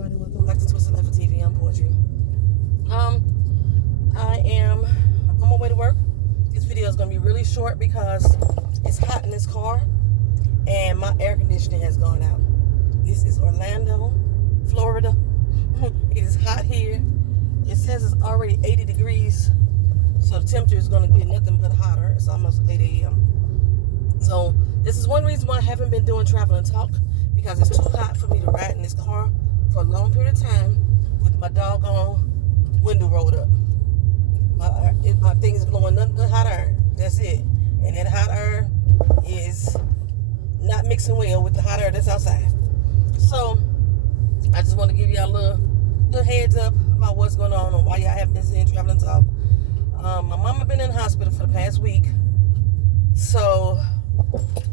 everybody, welcome back to Twisted Life of TV. I'm Poetry. I am on my way to work. This video is going to be really short because it's hot in this car and my air conditioning has gone out. This is Orlando, Florida. It is hot here. It says it's already 80 degrees, so the temperature is going to get nothing but hotter. It's almost 8 a.m. So this is one reason why I haven't been doing Travel and Talk, because it's too hot for me to ride in this car for a long period of time with my doggone window rolled up. My thing is blowing nothing but hot air. That's it. And that hot air is not mixing well with the hot air that's outside. So I just want to give y'all a little heads up about what's going on and why y'all haven't been seeing Travel and Talk. My mama been in the hospital for the past week. So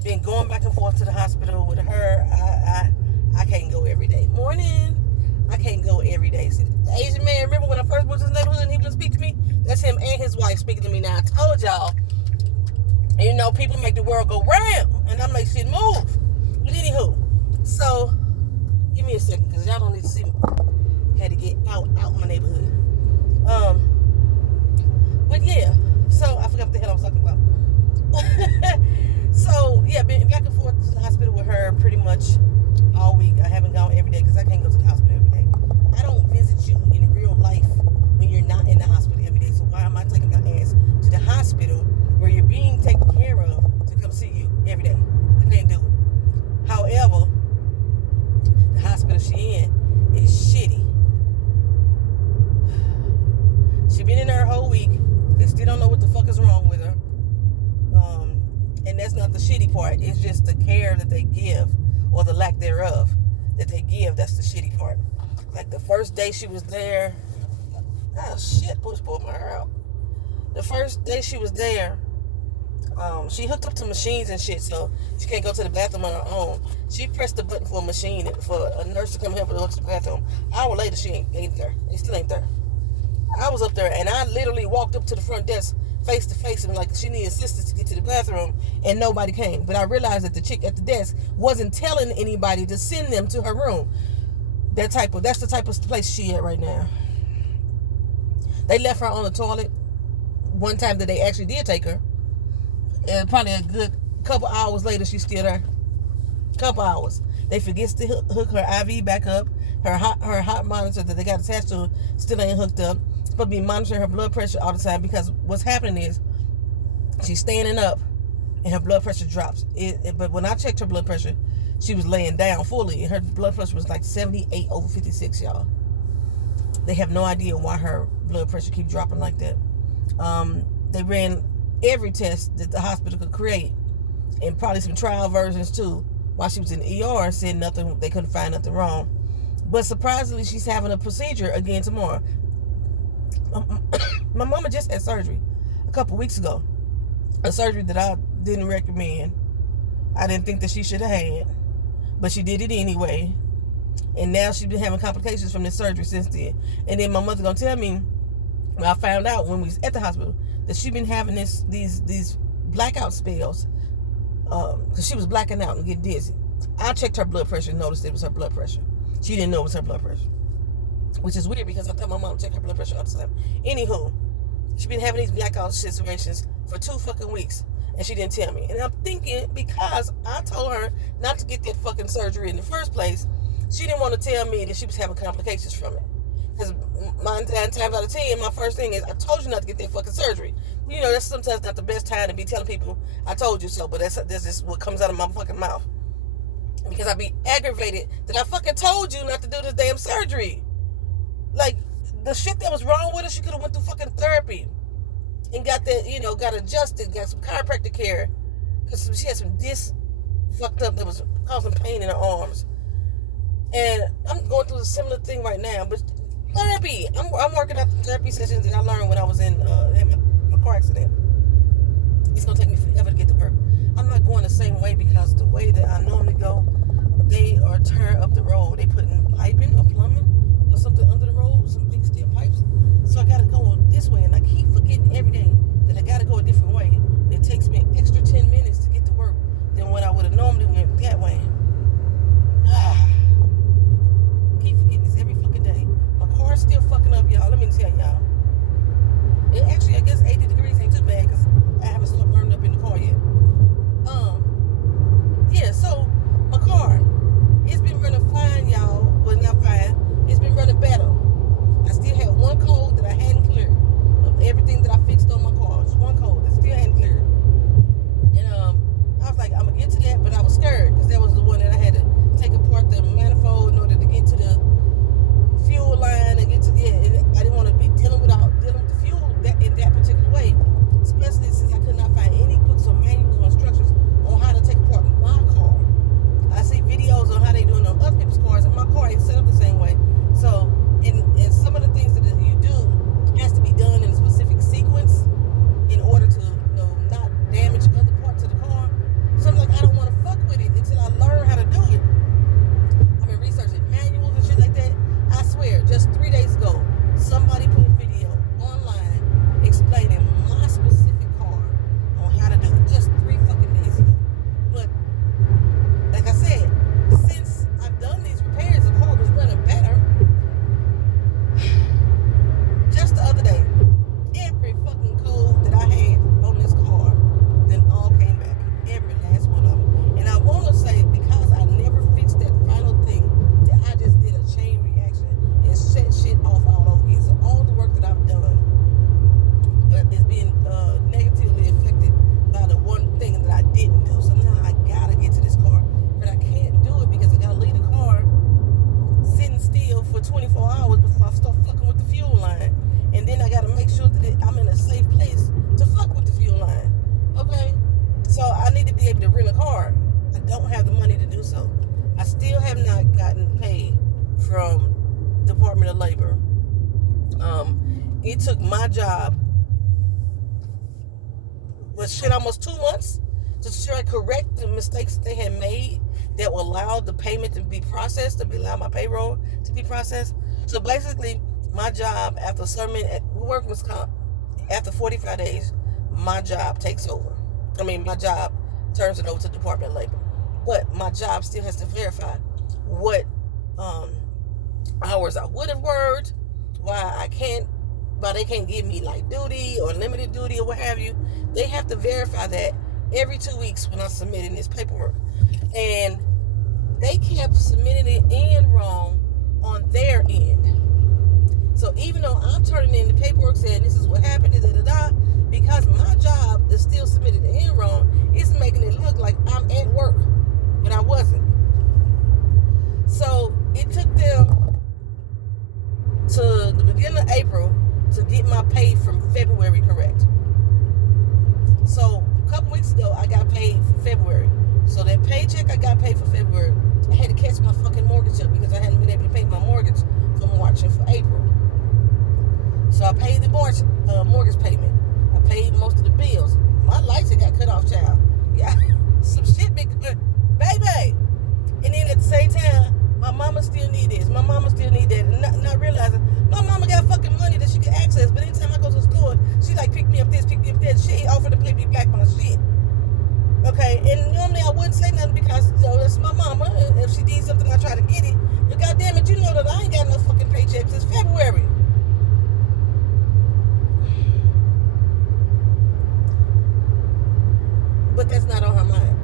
been going back and forth to the hospital with her. I can't go every day. Morning. I can't go every day. See, the Asian man, remember when I first moved to this neighborhood and he wouldn't speak to me? That's him and his wife speaking to me now. I told y'all, you know, people make the world go round and I make shit move. But anywho, so give me a second because y'all don't need to see me. Had to get out my neighborhood. But yeah, so I forgot what the hell I was talking about. So yeah, been back and forth to the hospital with her pretty much all week. I haven't gone every day because I can't go to the hospital every day. I don't visit you in real life when you're not in the hospital every day. So why am I taking my ass to the hospital where you're being taken care of to come see you every day? I can't do it. However, the hospital she in is shitty. She been in there a whole week. They still don't know what the fuck is wrong with her. And that's not the shitty part. It's just the care that they give, or the lack thereof that they give. That's the shitty part. Like the first day she was there, oh shit, pulled my hair out. The first day she was there, she hooked up to machines and shit, so she can't go to the bathroom on her own. She pressed the button for a machine for a nurse to come help her to go to the bathroom. An hour later, she ain't there. They still ain't there. I was up there, and I literally walked up to the front desk face to face and like she needed assistance to get to the bathroom, and nobody came. But I realized that the chick at the desk wasn't telling anybody to send them to her room. That's the type of place she at right now. They left her on the toilet one time that they actually did take her, and probably a good couple hours later she's still there. Couple hours. They forget to hook her IV back up. Her heart monitor that they got attached to still ain't hooked up. Supposed to be monitoring her blood pressure all the time, because what's happening is she's standing up and her blood pressure drops. But when I checked her blood pressure, she was laying down fully, and her blood pressure was like 78/56, y'all. They have no idea why her blood pressure keep dropping like that. They ran every test that the hospital could create, and probably some trial versions too, while she was in the ER, said nothing. They couldn't find nothing wrong. But surprisingly, she's having a procedure again tomorrow. My mama just had surgery a couple weeks ago. A surgery that I didn't recommend. I didn't think that she should have had. But she did it anyway. And now she's been having complications from this surgery since then. And then my mother gonna tell me, I found out when we was at the hospital, that she been having these blackout spells. Because she was blacking out and getting dizzy. I checked her blood pressure and noticed it was her blood pressure. She didn't know it was her blood pressure. Which is weird because I thought my mom checked her blood pressure all the time. Anywho, she's been having these blackout situations for 2 fucking weeks. And she didn't tell me. And I'm thinking, because I told her not to get that fucking surgery in the first place, she didn't want to tell me that she was having complications from it. Because 9 times out of 10, my first thing is, I told you not to get that fucking surgery. You know, that's sometimes not the best time to be telling people, I told you so. But that's just what comes out of my fucking mouth. Because I be aggravated that I fucking told you not to do this damn surgery. Like, the shit that was wrong with her, she could have went through fucking therapy and got that, you know, got adjusted, got some chiropractic care, because she had some discs fucked up that was causing pain in her arms. And I'm going through a similar thing right now, but therapy, I'm working out the therapy sessions that I learned when I was in a car accident. It's gonna take me forever to get to work. I'm not going the same way, because the way that I normally go, they are tearing up the road. They putting piping or plumbing or something under the road, some big steel pipes. So I gotta go this way, and I keep forgetting every day that I gotta go a different way. And it takes me an extra 10 minutes to get to work than what I would have normally went that way. Keep forgetting this for 24 hours before I start fucking with the fuel line. And then I got to make sure that I'm in a safe place to fuck with the fuel line. Okay? So I need to be able to rent a car. I don't have the money to do so. I still have not gotten paid from Department of Labor. It took my job, almost 2 months to try to correct the mistakes that they had made that will allow the payment to be processed, allow my payroll to be processed. So basically, my job after workman's comp, after 45 days, my job takes over. My job turns it over to the Department of Labor. But my job still has to verify what hours I would have worked, why they can't give me light duty or limited duty or what have you. They have to verify that every 2 weeks when I'm submitting this paperwork. And they kept submitting it in wrong on their end. So even though I'm turning in the paperwork saying this is what happened, because my job is still submitted in wrong, it's making it look like I'm at work, but I wasn't. So it took them to the beginning of April to get my pay from February correct. So a couple weeks ago, I got paid for February. So that paycheck I got paid for February, I had to catch my fucking mortgage up because I hadn't been able to pay my mortgage for March and for April. So I paid the mortgage payment. I paid most of the bills. My lights had got cut off, child. Yeah, some shit been cut, baby. And then at the same time, my mama still need this. My mama still need that. And not realizing my mama got fucking money that she can access. But anytime I go to the store, she like pick me up this, pick me up that. She ain't offered to pay me back my shit. Okay, and normally I wouldn't say nothing because that's my mama. If she needs something, I try to get it. But goddamn it, you know that I ain't got no fucking paycheck since February. But that's not on her mind.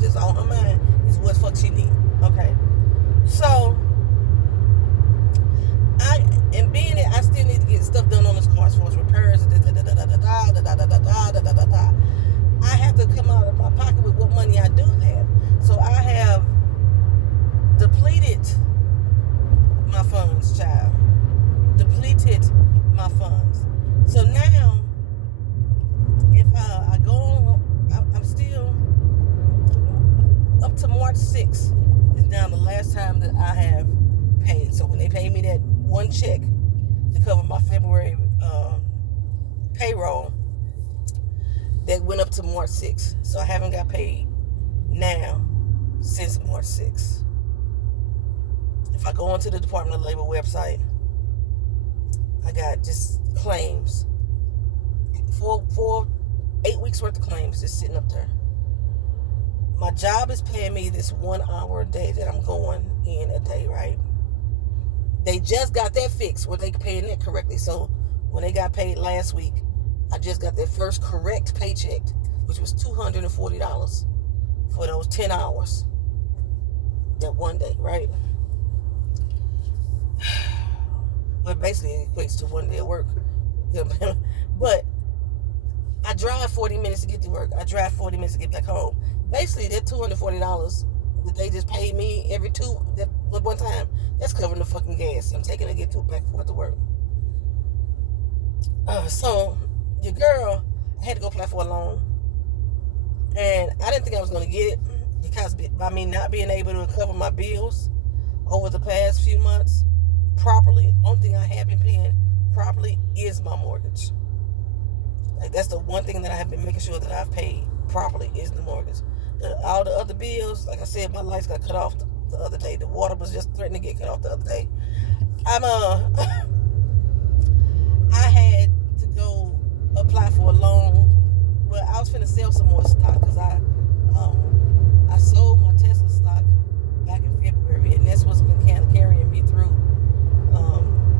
Just on her mind is what fuck she need. Okay, so I still need to get stuff done on this car as far as repairs. I have to come out of my pocket with what money I do have. So I have depleted my funds, child. Depleted my funds. So now, if I go on, I'm still up to March 6th is now the last time that I have paid. So when they pay me that one check to cover my February payroll, that went up to March 6th. So I haven't got paid now since March 6th. If I go onto the Department of Labor website, I got just claims. 8 weeks worth of claims just sitting up there. My job is paying me this 1 hour a day that I'm going in a day, right? They just got that fixed where they paying that correctly. So when they got paid last week, I just got their first correct paycheck, which was $240 for those 10 hours. That one day, right? But basically it equates to 1 day of work. But I drive 40 minutes to get to work. I drive 40 minutes to get back home. Basically, that $240 that they just paid me that one time, that's covering the fucking gas I'm taking to get back and forth to work. So your girl, I had to go apply for a loan, and I didn't think I was going to get it because by me not being able to cover my bills over the past few months properly, the only thing I have been paying properly is my mortgage. Like, that's the one thing that I have been making sure that I've paid properly is the mortgage. All the other bills, like I said, my lights got cut off the other day. The water was just threatening to get cut off the other day. I had to go apply for a loan, but I was finna sell some more stock because I sold my Tesla stock back in February, and that's what's been kind of carrying me through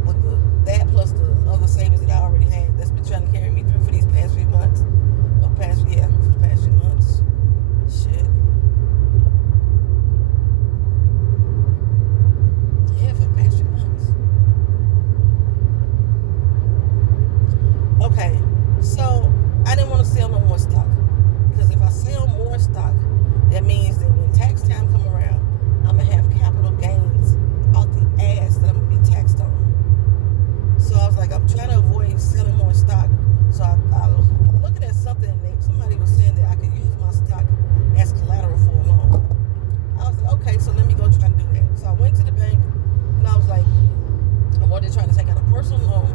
with that plus the other savings that I already had. That's been trying to carry me through for these past few months. For the past few months. Shit. Yeah, for the past few months. Okay, so I didn't want to sell no more stock. Because if I sell more stock, that means that when tax time come around, I'm going to have capital gains to try to take out a personal loan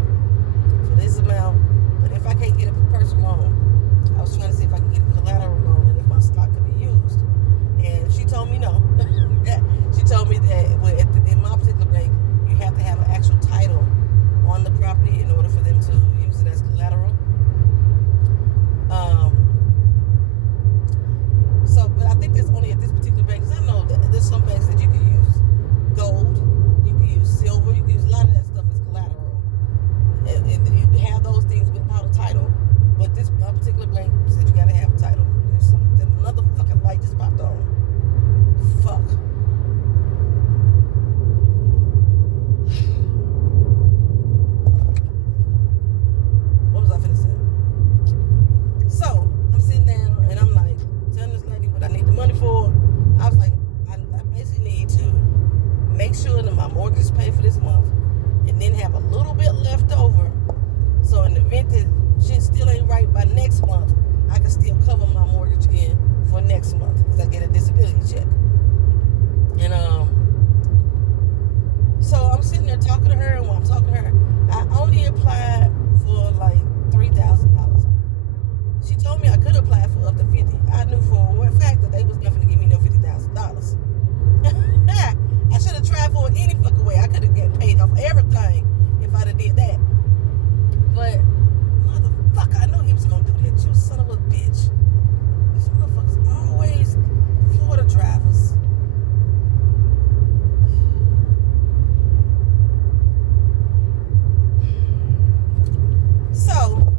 for this amount. But if I can't get a personal loan, I was trying to see if I can get a collateral loan and if my stock could be used. And she told me no. She told me that in my particular bank, you have to have an actual title on the property in order for them to use it as collateral. But I think that's only at this particular bank, because I know that there's some banks that you can use gold, you can use silver, you can use a lot of that stuff as collateral. And you have those things without a title. But this particular bank said you gotta have a title. There's another fucking light just popped on. Fuck. What was I finna say? So, I'm sitting down and I'm like, telling this lady what I need the money for. I was like, I basically need to make sure that my mortgage is paid for this month and then have a little bit left over. So in the event that shit still ain't right by next month, I can still cover my mortgage again for next month because I get a disability check. And so I'm sitting there talking to her, and while I'm talking to her, I only applied for like $3,000. She told me I could apply for up to $50,000. I knew for a fact that they was definitely give me no $50,000. I should have tried for it any fucking way. I could have get paid off everything if I'd have did that. But motherfucker, I knew he was gonna do that. You son of a bitch. These motherfuckers always Florida drivers. So,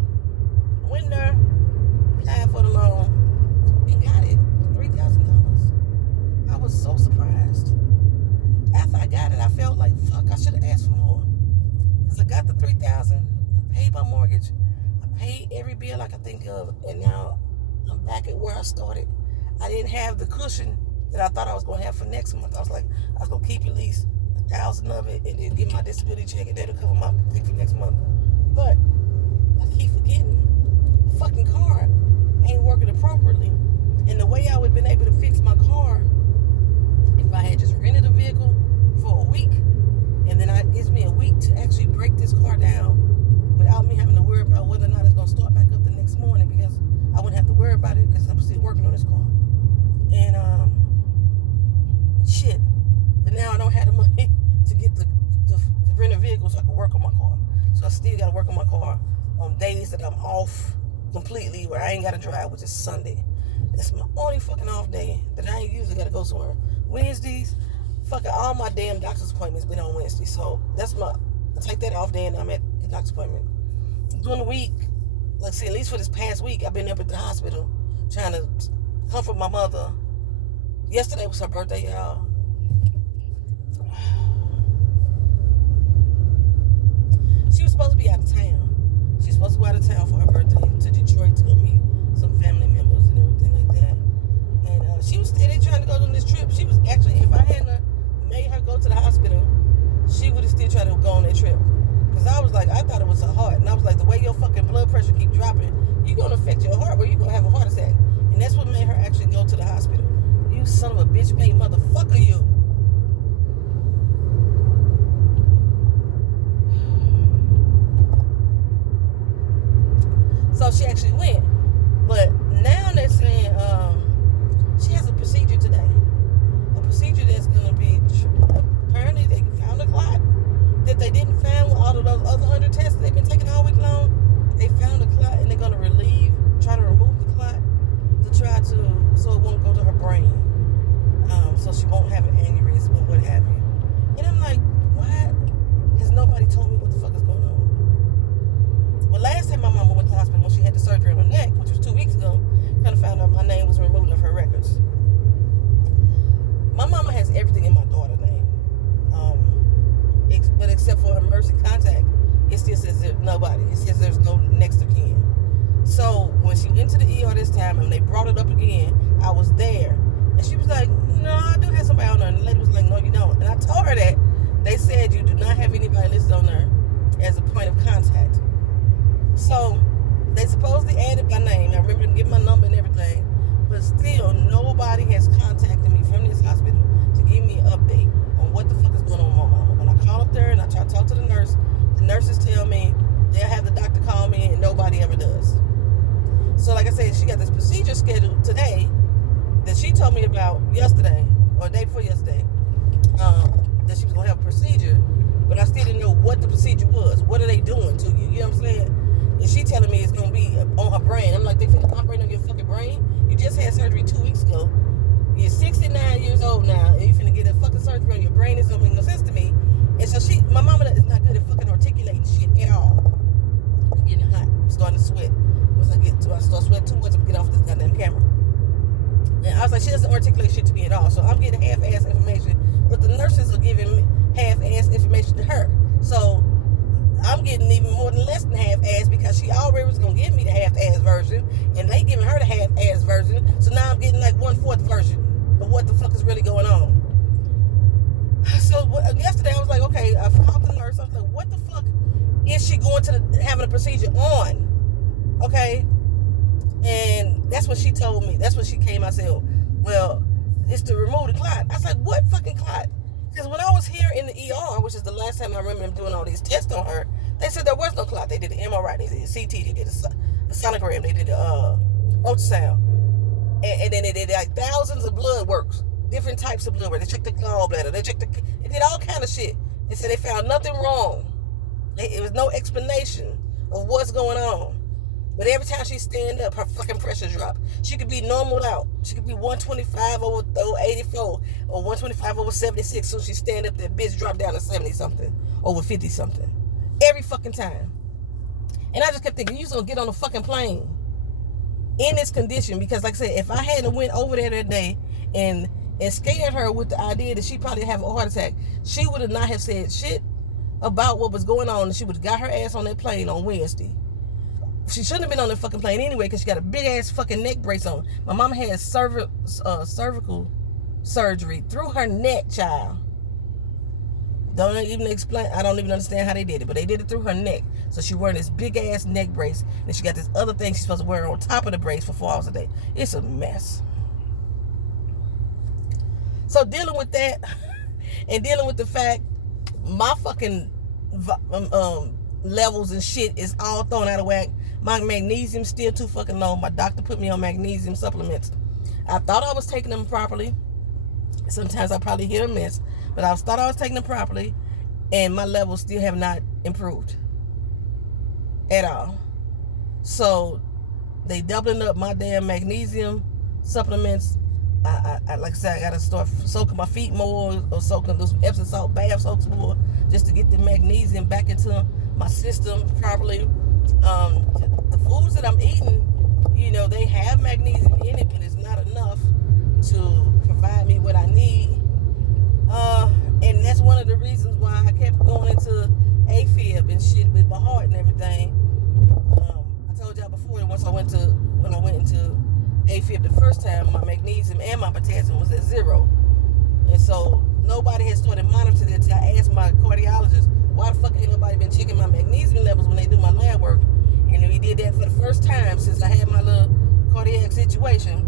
went there, applied for the loan, and got it. $3,000. I was so surprised. After I got it, I felt like, fuck, I should have asked for more. Because I got the $3,000, I paid my mortgage, I paid every bill I could think of, and now I'm back at where I started. I didn't have the cushion that I thought I was going to have for next month. I was like, I was going to keep at least $1,000 of it and then get my disability check, and that'll cover my thing for next month. But I keep forgetting the fucking car ain't working appropriately. And the way I would have been able to fix my car, if I had just rented a vehicle for a week, and then it gives me a week to actually break this car down without me having to worry about whether or not it's going to start back up the next morning, because I wouldn't have to worry about it because I'm still working on this car. And shit. But now I don't have the money to get to rent a vehicle so I can work on my car. So I still got to work on my car on days that I'm off completely, where I ain't got to drive, which is Sunday. That's my only fucking off day that I ain't usually got to go somewhere. Wednesdays, fucking all my damn doctor's appointments been on Wednesday. So that's I take that off day and I'm at the doctor's appointment. During the week, let's see, at least for this past week, I've been up at the hospital trying to comfort my mother. Yesterday was her birthday, y'all. She was supposed to be out of town. She's supposed to go out of town for her birthday to Detroit to go meet some family members and everything like that. And she was steady trying to go on this trip. She was actually, if I hadn't made her go to the hospital, she would have still tried to go on that trip. Because I was like, I thought it was her heart. And I was like, the way your fucking blood pressure keep dropping, you're going to affect your heart, where you're going to have a heart attack. And that's what made her actually go to the hospital. You son of a bitch paid motherfucker, you. So she actually went. But now they're saying she has a procedure today. A procedure that's going to be, apparently they found a clot that they didn't find with all of those other 100 tests they've been taking all week long. They found a clot and they're going to try to remove the clot so it won't go to her brain. So she won't have an aneurysm or what have you. And I'm like, why has nobody told me what the fuck is going on? Well, last time my mama went to the hospital when she had the surgery on her neck, which was 2 weeks ago, kind of found out my name was removed of her records. My mama has everything in my daughter's name. But except for emergency contact, it still says there's nobody. It says there's no next of kin. So when she went to the ER this time and they brought it up again, I was there. And she was like, no, I do have somebody on there. And the lady was like, no, you don't. And I told her that. They said you do not have anybody listed on there as a point of contact. So they supposedly added my name. I remember them giving my number and everything. But still, nobody has contacted me from this hospital to give me an update on what the fuck is going on with my mama. When I call up there and I try to talk to the nurse, So like I said, she got this procedure scheduled today that she told me about yesterday, or the day before yesterday, that she was going to have a procedure, but I still didn't know what the procedure was. What are they doing to you? You know what I'm saying? And she telling me it's going to be on her brain. I'm like, they finna operate on your fucking brain? You just had surgery 2 weeks ago. You're 69 years old now, and you finna get a fucking surgery on your brain. It's don't make no sense to me. And so my mama is not good at fucking articulating shit at all. I'm getting hot. I'm starting to sweat. Once I start sweating too much, I'm get off this goddamn camera. And I was like, she doesn't articulate shit to me at all. So I'm getting half-ass information, but the nurses are giving me half-ass information to her. So I'm getting even more than less than half-ass because she already was going to give me the half-ass version, and they giving her the half-ass version. So now I'm getting like 1/4 version of what the fuck is really going on. So yesterday I was like, okay, I called the nurse. I was like, what the fuck is she going to having a procedure on? Okay. And that's what she told me. That's what she came out and said, well, it's to remove the clot. I was like, what fucking clot? Because when I was here in the ER, which is the last time I remember them doing all these tests on her, they said there was no clot. They did an MRI, they did a CT, they did a sonogram, they did a ultrasound. And then they did like thousands of blood works, different types of blood work. They checked the gallbladder, they did all kind of shit. They said they found nothing wrong. It was no explanation of what's going on. But every time she stand up, her fucking pressure drop. She could be normal out. She could be 125 over 84 or 125 over 76. So she stand up, that bitch drop down to 70 something, over 50 something. Every fucking time. And I just kept thinking, you just gonna get on a fucking plane in this condition. Because like I said, if I hadn't went over there that day and scared her with the idea that she probably have a heart attack, she would have not have said shit about what was going on, and she would have got her ass on that plane on Wednesday. She shouldn't have been on the fucking plane anyway, because she got a big ass fucking neck brace on. My mama had cervical surgery through her neck, child. Don't even explain. I don't even understand how they did it, but they did it through her neck. So she wearing this big ass neck brace, and she got this other thing she's supposed to wear on top of the brace for 4 hours a day. It's a mess. So dealing with that, and dealing with the fact my fucking levels and shit is all thrown out of whack. My magnesium's still too fucking low. My doctor put me on magnesium supplements. I thought I was taking them properly. Sometimes I probably hit or miss, but I thought I was taking them properly, and my levels still have not improved at all. So they doubling up my damn magnesium supplements. I like I said, I gotta start soaking my feet more, or soaking those Epsom salt bath soaks more, just to get the magnesium back into my system properly. The foods that I'm eating, they have magnesium in it, but it's not enough to provide me what I need. And that's one of the reasons why I kept going into AFib and shit with my heart and everything. I told y'all before that when I went into AFib the first time, my magnesium and my potassium was at 0. And so nobody had started monitoring it until I asked my cardiologist, why the fuck ain't nobody been checking my magnesium levels when they do my lab work? And we did that for the first time since I had my little cardiac situation.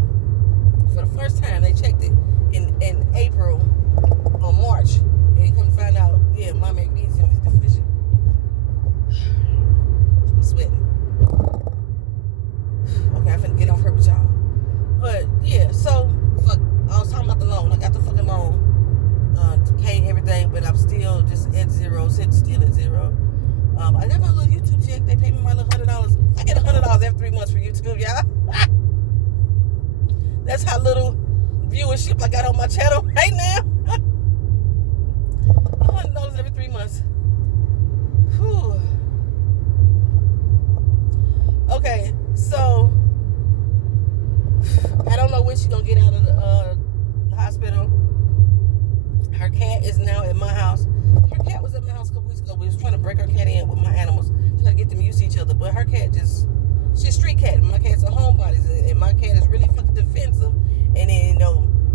For the first time, they checked it in April or March. And come to find out, yeah, my magnesium is deficient. I'm sweating. Okay, I'm finna get off her with y'all. But, yeah, so, fuck, I was talking about the loan. I got the fucking loan to pay everything, but I'm still just at 0, sitting still at 0. I got my little YouTube check. They paid me my little $100. I get $100 every 3 months for YouTube, y'all. That's how little viewership I got on my channel right now. $100 every 3 months. Whew. Okay, so I don't know when she's gonna get out of the hospital. Her cat is now at my house. Her cat was at my house a couple weeks ago. We was trying to break her cat in with my animals, try to get them used to each other. But her cat she's a street cat. My cat's a homebody, and my cat is really fucking defensive. And then,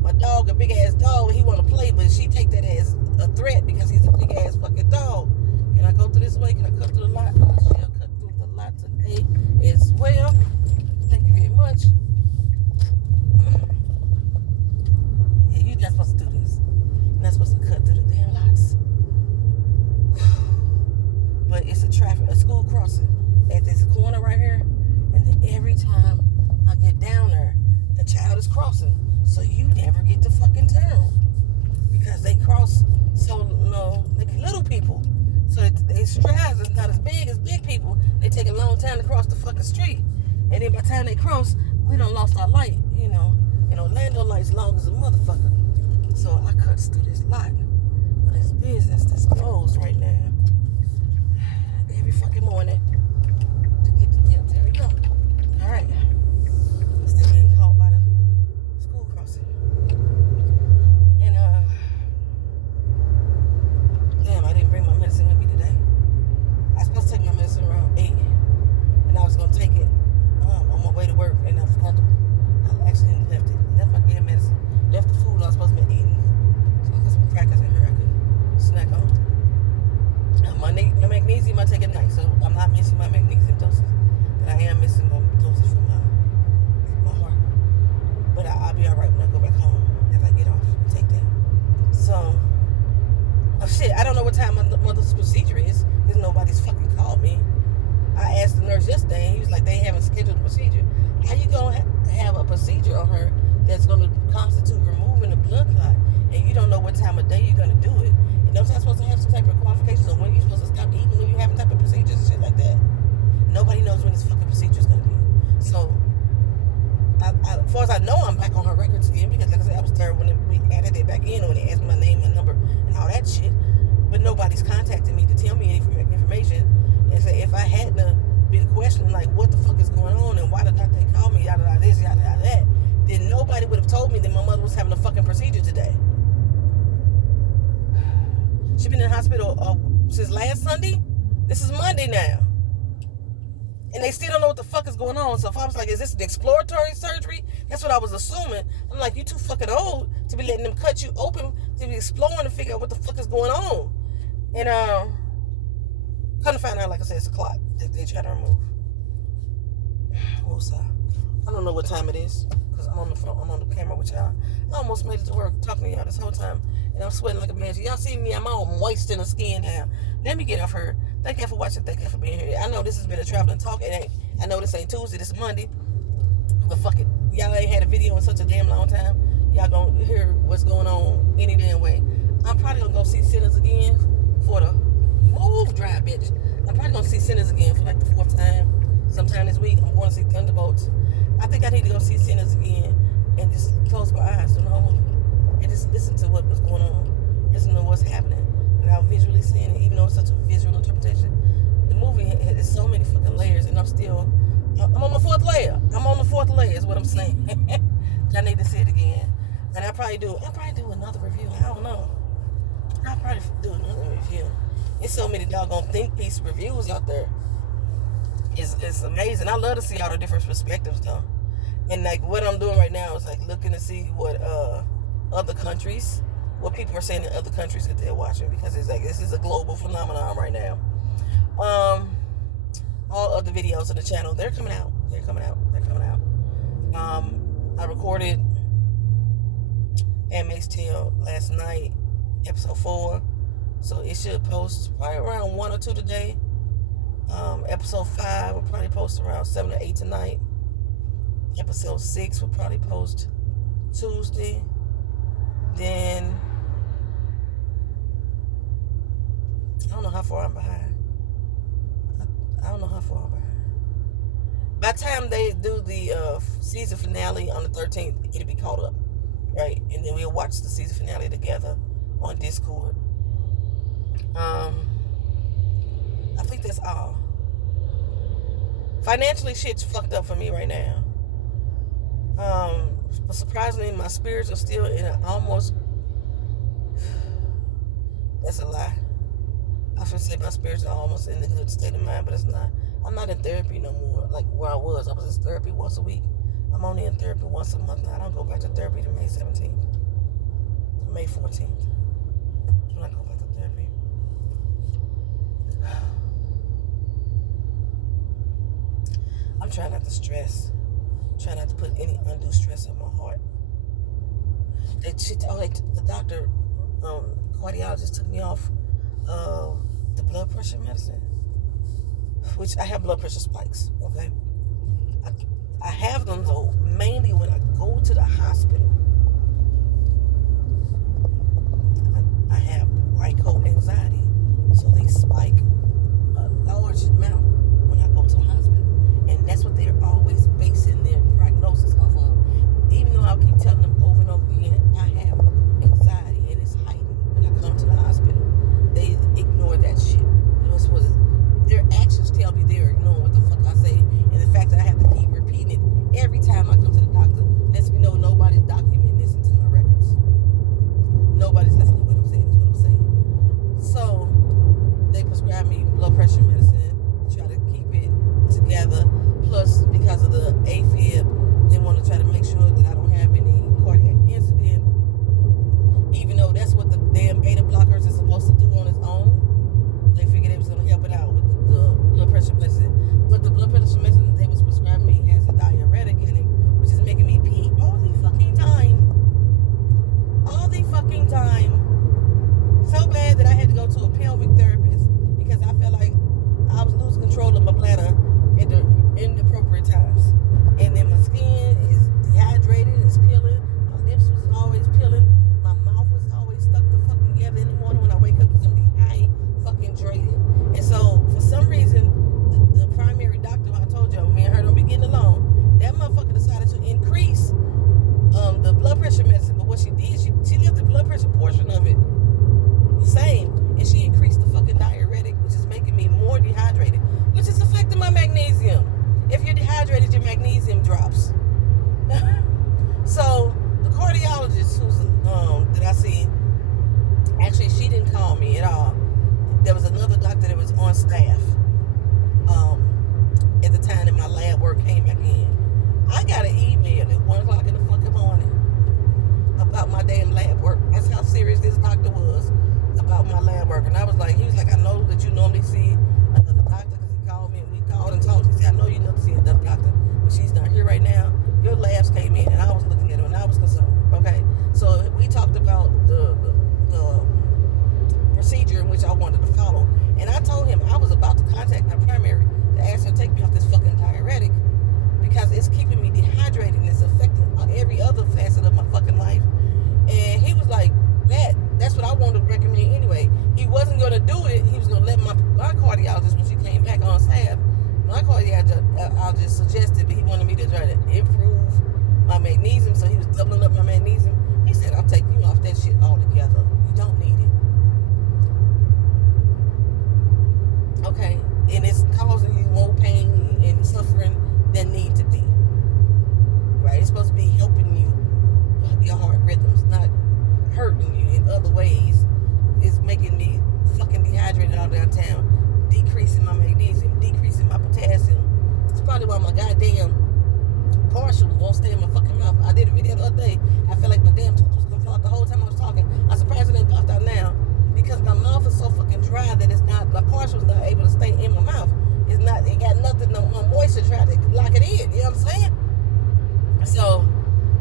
my dog, a big ass dog, he want to play, but she take that as a threat because he's a big ass fucking dog. Can I go through this way? Can I cut through the lot? She'll cut through the lot today as well. Thank you very much. Yeah, you're not supposed to do this. You're not supposed to cut through the damn lots. But it's a school crossing at this corner right here. And then every time get down there, the child is crossing, so you never get to fucking turn because they cross. So they little people, so they strides is not as big people. They take a long time to cross the fucking street, and then by the time they cross, we done lost our light. And Orlando light's long as a motherfucker. So I cuts through this lot of this business that's closed right now every fucking morning to get to there we go. All right, still getting caught by the school crossing, and damn, I didn't bring my medicine with me today. I was supposed to take my medicine around 8, and I was gonna take it on my way to work, and I forgot to. I actually left my damn medicine, left the food I was supposed to be eating. So I got some crackers in here I could snack on. My magnesium I take at night, so I'm not missing my magnesium doses, but I am missing my doses for my heart. But I'll be all right when I go back home if I get off and take that. So, shit, I don't know what time my mother's procedure is because nobody's fucking called me. I asked the nurse yesterday, and he was like, they haven't scheduled a procedure. How you gonna have a procedure on her that's gonna constitute removing a blood clot, and you don't know what time of day you're gonna do it? And don't you supposed to have some type of qualifications on when you're supposed to stop eating when you're having type of procedures and shit like that? Nobody knows when this fucking procedure is gonna be. So, as far as I know, I'm back on her records again because, like I said, I was there when we added it back in when they asked my name, my number, and all that shit. But nobody's contacted me to tell me any information. And say if I hadn't been questioning like what the fuck is going on and why the doctor called me, yada yada this, yada yada that, then nobody would have told me that my mother was having a fucking procedure today. She's been in the hospital since last Sunday. This is Monday now. And they still don't know what the fuck is going on. So if I was like, is this an exploratory surgery? That's what I was assuming. I'm like, you too fucking old to be letting them cut you open, to be exploring to figure out what the fuck is going on. And come to find out, like I said, it's a clot that they try to remove. I don't know what time it is because I'm on the phone. I'm on the camera with y'all. I almost made it to work talking to y'all this whole time, and I'm sweating like a man. Y'all see me? I'm all moist in the skin now. Let me get off her. Thank y'all for watching. Thank y'all for being here. I know this has been a traveling talk. I know this ain't Tuesday. This is Monday. But fuck it. Y'all ain't had a video in such a damn long time. Y'all gonna hear what's going on any damn way. I'm probably gonna go see Sinners again for the move drive, bitch. I'm probably gonna see Sinners again for like the 4th time. Sometime this week, I'm going to see Thunderbolts. I think I need to go see Sinners again and just close my eyes and just listen to what's going on, listen to what's happening without visually seeing it. Even though it's such a visual interpretation, the movie has so many fucking layers, and I'm on the 4th layer. I'm on the 4th layer is what I'm saying. I need to see it again, and I'll probably do another review. I don't know. I'll probably do another review. There's so many doggone think piece reviews out there. It's amazing. I love to see all the different perspectives though. And like what I'm doing right now is like looking to see what other countries, what people are saying in other countries that they're watching, because it's like this is a global phenomenon right now. All other videos on the channel, they're coming out. I recorded Handmaid's Tale last night, episode 4. So it should post probably around 1 or 2 today. Episode 5 will probably post around 7 or 8 tonight. Episode 6 will probably post Tuesday. Then I don't know how far I'm behind. By the time they do the season finale on the 13th, it'll be caught up, right? And then we'll watch the season finale together on Discord. I think that's all. Financially, shit's fucked up for me right now. But surprisingly, my spirits are still in an almost... That's a lie. I should say my spirits are almost in a good state of mind, but it's not. I'm not in therapy no more, like where I was. I was in therapy once a week. I'm only in therapy once a month now. I don't go back to therapy to May 17th. May 14th. I'm not going back to therapy. I'm trying not to stress. Trying not to put any undue stress on my heart. The doctor, cardiologist took me off the blood pressure medicine, which I have blood pressure spikes, okay? I have them though mainly when I go to the hospital. I have white coat anxiety, so they spike a large amount when I go to the hospital, and that's what they're always basing their prognosis off of. Even though I keep telling them over and over again, I have anxiety and it's heightened when I come to the hospital, they ignore that shit. That's what their actions tell me they're ignoring what the fuck I say, and the fact that I have to keep repeating it every time I come to the doctor lets me know nobody's documenting this into my records. Nobody's listening to what I'm saying. Is what I'm saying. So they prescribe me blood pressure medicine to try to keep it together. Plus, because of the AFib, they want to try to make sure that I don't have any cardiac incident. Even though that's what the damn beta blockers is supposed to do on its own, they figured it was going to help it out with the blood pressure medicine. But the blood pressure medicine they was prescribing me has a diuretic in it, which is making me pee all the fucking time. All the fucking time. So bad that I had to go to a pelvic therapist because I felt like I was losing control of my bladder at the inappropriate times. And then my skin is dehydrated, it's peeling. My lips was always peeling. My mouth was always stuck the fucking together in the morning when I wake up because I'm dehydrated. And so, for some reason, the primary doctor, I told y'all, me and her don't be getting along. That motherfucker decided to increase the blood pressure medicine. But what she did, she left the blood pressure portion of it the same. And she increased the fucking diuretic, which is making me more dehydrated, which is affecting my magnesium. If you're dehydrated, your magnesium drops. So the cardiologist that I see, actually she didn't call me at all. There was another doctor that was on staff at the time that my lab work came back in. I got an email at 1 o'clock in the fucking morning about my damn lab work. That's how serious this doctor was about my lab work. And he was like, I know that you normally see another doctor, because he called me and we called and talked. He said, I know you normally see another doctor, but she's not here right now. Your labs came in, and I was looking at her and I was concerned. Okay, so we talked about the procedure in which I wanted to follow, and I told him I was about to contact my primary to ask her to take me off this fucking diuretic because it's keeping me dehydrated and it's affecting every other facet of my fucking life. And he was like, that's what I wanted to recommend anyway. He wasn't going to do it. He was going to let my cardiologist, when she came back on staff, my cardiologist suggested, but he wanted me to try to improve my magnesium, so he was doubling up my magnesium. He said, I'm taking you off that shit altogether. You don't need it. Okay? And it's causing you more pain and suffering than need to be. Right? It's supposed to be helping you, your heart rhythms, not hurting you in other ways. It's making me fucking dehydrated all downtown, decreasing my magnesium, decreasing my potassium. It's probably why my goddamn partial won't stay in my fucking mouth. I did a video the other day. I felt like my damn tooth was gonna fall out the whole time I was talking. I'm surprised it didn't pop out now because my mouth is so fucking dry that my partial's not able to stay in my mouth. It got nothing, no moisture trying to lock it in. You know what I'm saying? So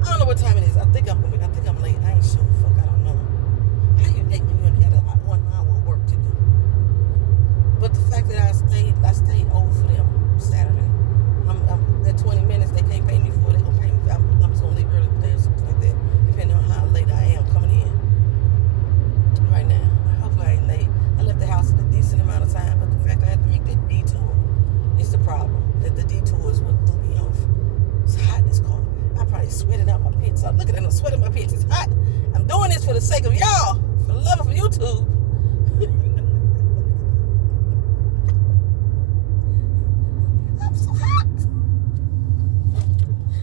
I don't know what time it is. I think I'm late. I ain't sure. Fuck, I don't know. How you late when you only got 1 hour of work to do? But the fact that I stayed over for them Saturday. That 20 minutes they can't pay me for. They gonna pay me for. I'm just gonna leave early today or something like that, depending on how late I am coming in. Right now, hopefully I ain't late. I left the house at a decent amount of time, but the fact I had to make that detour is the problem. That the detour is what threw me off. It's hot in this car. I probably sweated out my pits. Look at that, I'm sweating my pits. It's hot. I'm doing this for the sake of y'all, for the love of YouTube. I'm so hot.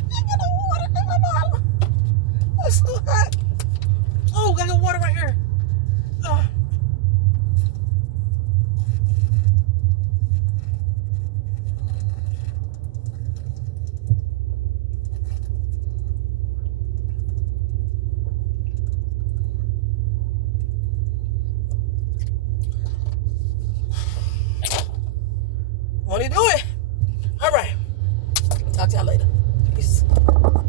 I got no water in my bottle. I'm so hot. Oh, got no water right here. Oh. Won't he do it?